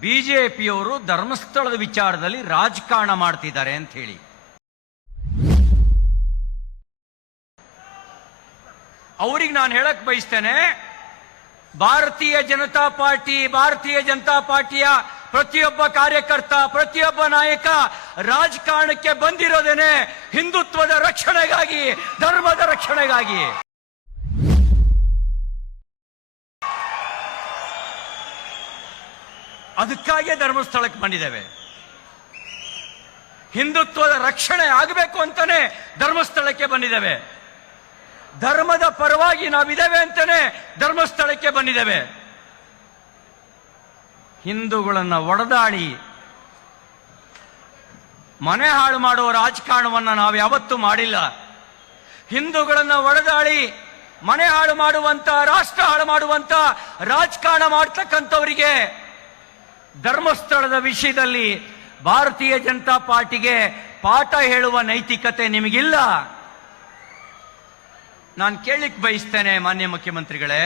ಬಿಜೆಪಿಯವರು ಧರ್ಮಸ್ಥಳದ ವಿಚಾರದಲ್ಲಿ ರಾಜಕಾರಣ ಮಾಡ್ತಿದ್ದಾರೆ ಅಂತ ಹೇಳಿ. ಅವ್ರಿಗೆ ನಾನು ಹೇಳಕ್ ಬಯಸ್ತೇನೆ, ಭಾರತೀಯ ಜನತಾ ಪಾರ್ಟಿ, ಭಾರತೀಯ ಜನತಾ ಪಾರ್ಟಿಯ ಪ್ರತಿಯೊಬ್ಬ ಕಾರ್ಯಕರ್ತ, ಪ್ರತಿಯೊಬ್ಬ ನಾಯಕ ರಾಜಕಾರಣಕ್ಕೆ ಬಂದಿರೋದೇನೆ ಹಿಂದುತ್ವದ ರಕ್ಷಣೆಗಾಗಿ, ಧರ್ಮದ ರಕ್ಷಣೆಗಾಗಿ. ಅದಕ್ಕಾಗಿಯೇ ಧರ್ಮಸ್ಥಳಕ್ಕೆ ಬಂದಿದ್ದೇವೆ. ಹಿಂದುತ್ವದ ರಕ್ಷಣೆ ಆಗಬೇಕು ಅಂತಾನೆ ಧರ್ಮಸ್ಥಳಕ್ಕೆ ಬಂದಿದ್ದೇವೆ. ಧರ್ಮದ ಪರವಾಗಿ ನಾವಿದ್ದೇವೆ ಅಂತಾನೆ ಧರ್ಮಸ್ಥಳಕ್ಕೆ ಬಂದಿದ್ದೇವೆ. ಹಿಂದೂಗಳನ್ನು ಒಡೆದಾಡಿ ಮನೆ ಹಾಳು ಮಾಡುವ ರಾಜಕಾರಣವನ್ನು ನಾವು ಯಾವತ್ತೂ ಮಾಡಿಲ್ಲ. ಹಿಂದೂಗಳನ್ನು ಒಡೆದಾಡಿ ಮನೆ ಹಾಳು ಮಾಡುವಂತ, ರಾಷ್ಟ್ರ ಹಾಳು ಮಾಡುವಂತ ರಾಜಕಾರಣ ಮಾಡ್ತಕ್ಕಂಥವರಿಗೆ ಧರ್ಮಸ್ಥಳದ ವಿಷಯದಲ್ಲಿ ಭಾರತೀಯ ಜನತಾ ಪಾರ್ಟಿಗೆ ಪಾಠ ಹೇಳುವ ನೈತಿಕತೆ ನಿಮಗಿಲ್ಲ. ನಾನು ಕೇಳಲಿಕ್ಕೆ ಬಯಸ್ತೇನೆ ಮಾನ್ಯ ಮುಖ್ಯಮಂತ್ರಿಗಳೇ,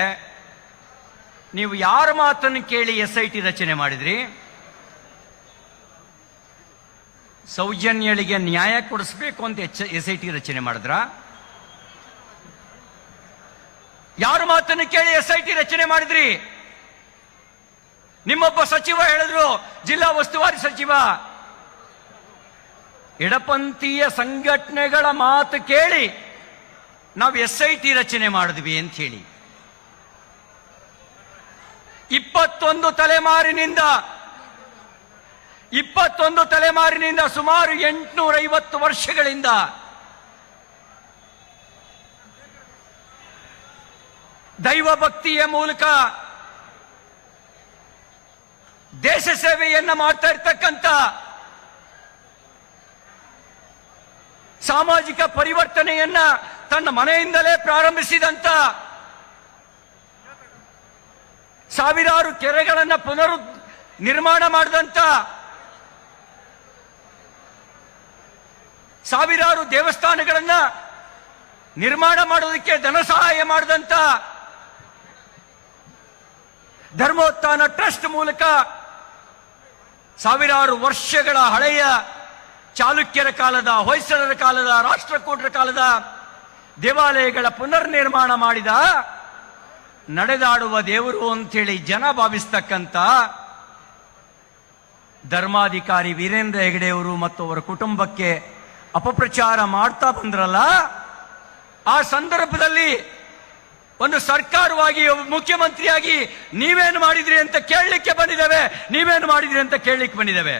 ನೀವು ಯಾರ ಮಾತನ್ನು ಕೇಳಿ ಎಸ್ ಐ ಟಿ ರಚನೆ ಮಾಡಿದ್ರಿ? ಸೌಜನ್ಯಳಿಗೆ ನ್ಯಾಯ ಕೊಡಿಸ್ಬೇಕು ಅಂತ ಎಚ್ ಎಸ್ ಐ ಟಿ ರಚನೆ ಮಾಡಿದ್ರ? ಯಾರ ಮಾತನ್ನು ಕೇಳಿ ಎಸ್ ಐ ಟಿ ರಚನೆ ಮಾಡಿದ್ರಿ? ನಿಮ್ಮೊಬ್ಬ ಸಚಿವ ಹೇಳಿದ್ರು, ಜಿಲ್ಲಾ ಉಸ್ತುವಾರಿ ಸಚಿವ. ಎಡಪಂಥೀಯ ಸಂಘಟನೆಗಳ ಮಾತು ಕೇಳಿ, ನಾವು ಎಸ್ ಐ ಟಿ ರಚನೆ ಮಾಡಿದ್ವಿ ಅಂತ ಹೇಳಿ. ಇಪ್ಪತ್ತೊಂದು ತಲೆಮಾರಿನಿಂದ ಇಪ್ಪತ್ತೊಂದು ತಲೆಮಾರಿನಿಂದ ಸುಮಾರು ಎಂಟುನೂರ ಐವತ್ತು ವರ್ಷಗಳಿಂದ ದೈವ ಭಕ್ತಿಯ ಮೂಲಕ ದೇಶ ಸೇವೆಯನ್ನ ಮಾಡ್ತಾ ಇರ್ತಕ್ಕಂಥ ಸಾಮಾಜಿಕ ಪರಿವರ್ತನೆಯನ್ನ ತನ್ನ ಮನೆಯಿಂದಲೇ ಪ್ರಾರಂಭಿಸಿದಂತ ಸಾವಿರಾರು ಕೆರೆಗಳನ್ನ ಪುನರು ನಿರ್ಮಾಣ ಮಾಡಿದಂತ ಸಾವಿರಾರು ದೇವಸ್ಥಾನಗಳನ್ನ ನಿರ್ಮಾಣ ಮಾಡೋದಕ್ಕೆ ಧನ ಸಹಾಯ ಮಾಡಿದಂತ ಧರ್ಮೋತ್ಥಾನ ಟ್ರಸ್ಟ್ ಮೂಲಕ ಸಾವಿರಾರು ವರ್ಷಗಳ ಹಳೆಯ ಚಾಲುಕ್ಯರ ಕಾಲದ, ಹೊಯ್ಸಳರ ಕಾಲದ, ರಾಷ್ಟ್ರಕೂಟರ ಕಾಲದ ದೇವಾಲಯಗಳ ಪುನರ್ ನಿರ್ಮಾಣ ಮಾಡಿದ, ನಡೆದಾಡುವ ದೇವರು ಅಂತೇಳಿ ಜನ ಭಾವಿಸ್ತಕ್ಕಂಥ ಧರ್ಮಾಧಿಕಾರಿ ವೀರೇಂದ್ರ ಹೆಗಡೆಯವರು ಮತ್ತು ಅವರ ಕುಟುಂಬಕ್ಕೆ ಅಪಪ್ರಚಾರ ಮಾಡ್ತಾ ಬಂದ್ರಲ್ಲ, ಆ ಸಂದರ್ಭದಲ್ಲಿ ಒಂದು ಸರ್ಕಾರವಾಗಿ ಮುಖ್ಯಮಂತ್ರಿಯಾಗಿ ನೀವೇನು ಮಾಡಿದ್ರಿ ಅಂತ ಕೇಳಲಿಕ್ಕೆ ಬಂದಿದ್ದೇವೆ ನೀವೇನು ಮಾಡಿದ್ರಿ ಅಂತ ಕೇಳಲಿಕ್ಕೆ ಬಂದಿದ್ದೇವೆ.